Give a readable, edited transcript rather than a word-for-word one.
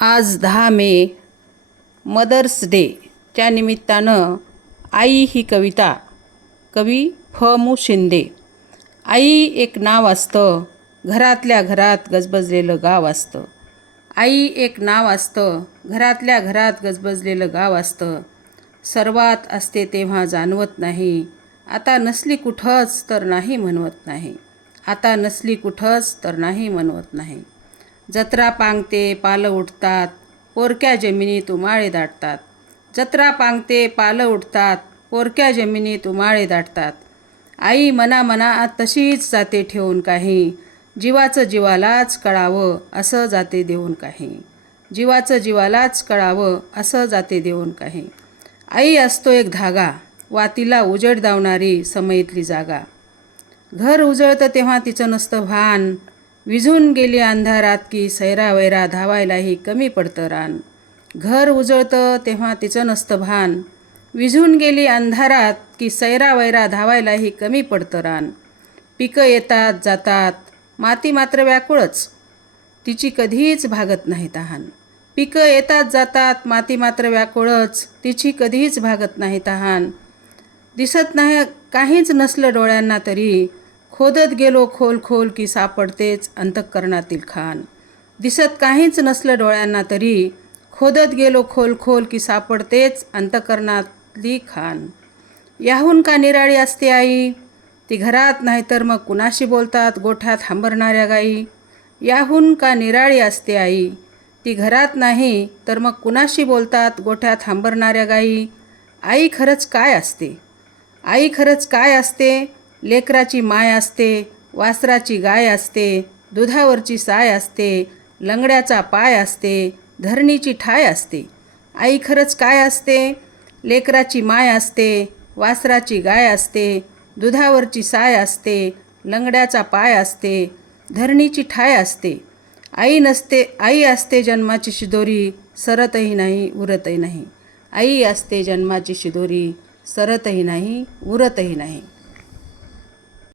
आज 10 मे मदर्स डेच्या निमित्तानं आई ही कविता कवी फ.मु. शिंदे. आई एक नाव असतं, घरातल्या घरात गजबजलेलं गाव असतं. आई एक नाव असतं, घरातल्या घरात गजबजलेलं गाव असतं. सर्वात असते तेव्हा जाणवत नाही, आता नसली कुठंच तर नाही म्हणवत नाही. आता नसली कुठंच तर नाही म्हणवत नाही. जत्रा पांगते पालं उठतात, पोरक्या जमिनीत उमाळे दाटतात. जत्रा पांगते पालं उठतात, पोरक्या जमिनीत उमाळे दाटतात. आई मनामनात तशीच जाते ठेवून काही, जीवाचं जीवालाच कळावं असं जाते देऊन काही. जीवाचं जीवालाच कळावं असं जाते देऊन काही. आई असतो एक धागा, वातीला उजेड दावणारी समईतली जागा. घर उजळतं तेव्हा तिचं नसतं भान, विझून गेली अंधारात की सैरावैरा धावायलाही कमी पडतं रान. घर उजळतं तेव्हा तिचं नसतं भान, विझून गेली अंधारात की सैरावैरा धावायलाही कमी पडतं रान. पिकं येतात जातात, माती मात्र व्याकुळच, तिची कधीच भागत नाही तहान. पिकं येतात जातात, माती मात्र व्याकुळच, तिची कधीच भागत नाही तहान. दिसत नाही काहीच नसलं डोळ्यांना तरी, खोदत गेलो खोल खोल की सापडतेच अंतःकरणातील खान. दिसत काहीच नसलं डोळ्यांना तरी, खोदत गेलो खोल खोल की सापडतेच अंतःकरणातली खान. याहून का निराळी असते आई, ती घरात नाही तर मग कुणाशी बोलतात गोठ्यात हंबरणाऱ्या गाई. याहून का निराळी असते आई, ती घरात नाही तर मग कुणाशी बोलतात गोठ्यात हंबरणाऱ्या गाई. आई खरंच काय असते, आई खरंच काय असते, लेकराची माय असते, वासराची गाय असते, दुधावरची साय असते, लंगड्याचा पाय असते, धरणीची ठाय असते. आई खरंच काय असते, लेकराची माय असते, वासराची गाय असते, दुधावरची साय असते, लंगड्याचा पाय असते, धरणीची ठाय असते. आई नसते, आई असते जन्माची शिदोरी, सरतही नाही उरतही नाही. आई असते जन्माची शिदोरी, सरतही नाही उरतही नाही.